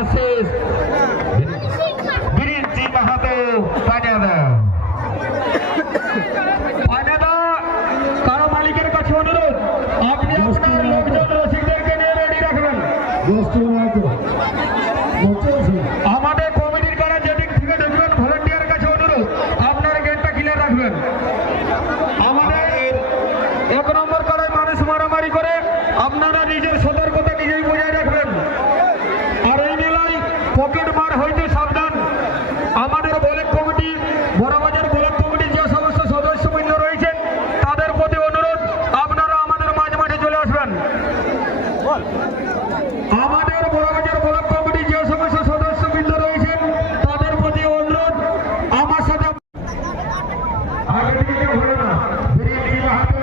Versus Birinchi Mahato পানিয়াদা। পানিয়াদা কারো মালিকের কাছে অনুরোধ, আপনি আপনার লোকজন রসিকদেরকে নিয়ে রেডি রাখবেন। আমাদের কমিটির কারা যেদিক থেকে ঢুকবেন ভলেন্টিয়ার কাছে অনুরোধ, আপনার গেটটা ক্লিয়ার রাখবেন। আমাদের 1 নম্বর কারায় মানুষ মারামারি করে, আপনারা নিজের সতর্কতা নিজেই বজায় রাখবেন। আর এই মেলায় পকেট মার হইতে সাবধান। আমাদের ব্লক কমিটি, বড়বাজার ব্লক কমিটির যে সমস্ত সদস্যবৃন্দ রয়েছেন তাদের প্রতি অনুরোধ, আপনারা আমাদের মাঝে চলে আসবেন। আমাদের বড়বাজার ব্লক কমিটির যে সমস্ত সদস্যবৃন্দ রয়েছেন তাদের প্রতি অনুরোধ, আমার সাথে আগে দিকে হলো না। বিরিঞ্চি মাহাতো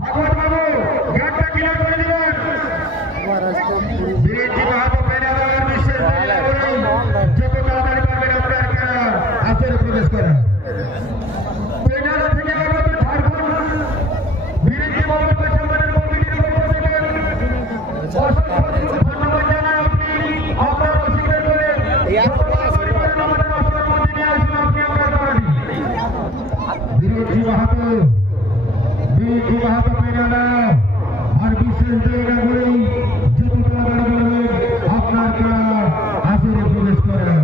ভাগবত বাবু গেটটা ক্লিয়ার করে দিবেন। বিরিঞ্চি মাহাতো পেনারা বিশেষ যত তাড়াতাড়ি পারবেন আপনারা আসরে প্রবেশ করেন। পেনারা থেকে আমাদের ঝাড়খণ্ড বিরিঞ্চি বাবুর কাছে আমাদের কমিটির পক্ষ থেকে অসংখ্য ধন্যবাদ জানাই। আপনি আপনার অস্বীকার করে বিরিঞ্চি মাহাতো পেনারা আর বিশেষ জায়গা করেই যত তাড়াতাড়ি বলবেন আপনারা আসরে প্রবেশ করেন।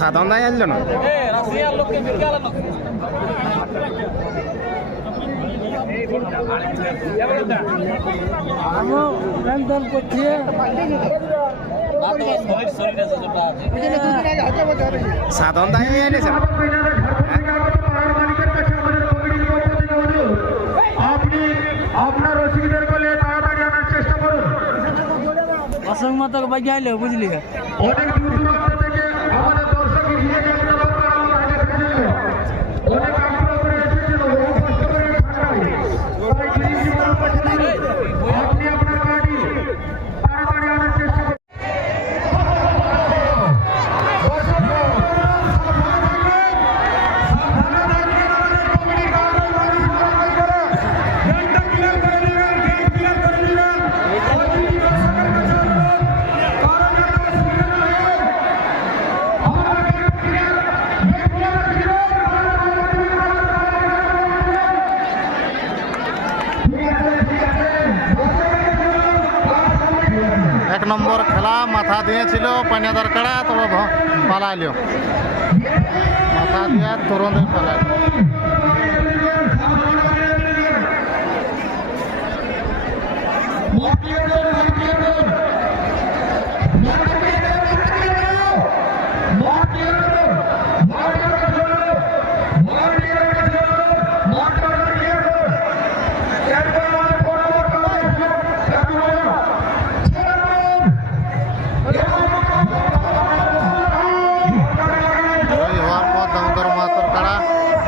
সাধারণ নাই আসলো না সাধারণ দায় এনেছে। আপনি আপনার রসিকদের বলে তাড়াতাড়ি আনার চেষ্টা করুন। অসংখ্য মতো বাইকে আইলে বুঝলি অনেক দূর দূরান্ত থেকে আমাদের দর্শক অনেক আগ্রহ করে এসেছিল, বহু কষ্ট করে আপনি আপনার গাড়ি তাড়াতাড়ি আনার চেষ্টা করুন। এক নম্বর খেলা মাথা দিয়েছিল পানিয়াদার কাড়া, তবে পালাইল মাথা দিয়ে তুরন্ত পালাইল।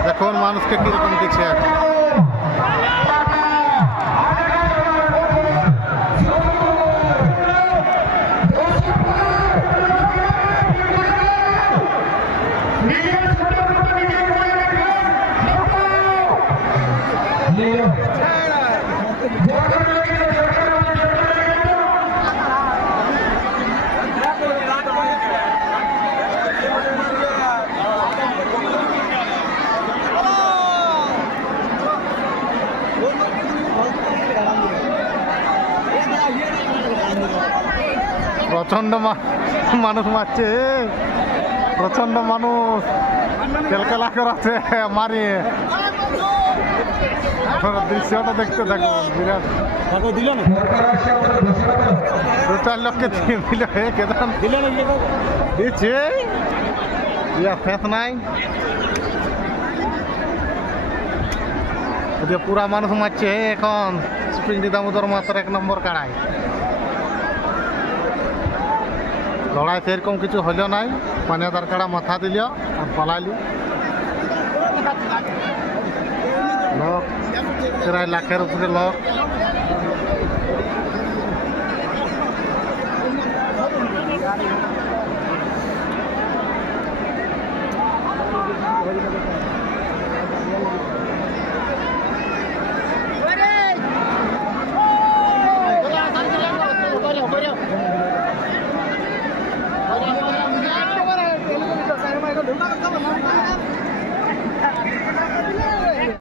দেখুন মানুষকে কিরকম দিচ্ছে। নিজের প্রচন্ড মানুষ মারছে প্রচন্ড মানুষ কেলকেলা করাচ্ছে মারিয়ে আপনারা দৃশ্যটা দেখতে থাকুন বিরাট দু চার লোককে দিল কেদান দিচ্ছে ইয়া ফেস নাই যে পুরা মানুষ মারছে এখন স্প্রিং দামোদর মাত্র 1 নম্বর কাড়াই লড়াই সেরকম কিছু হইল নাই পানিয়াদার কাড়া মাথা দিল আর পালাইলি লোক প্রায় লাখের উপরে লোক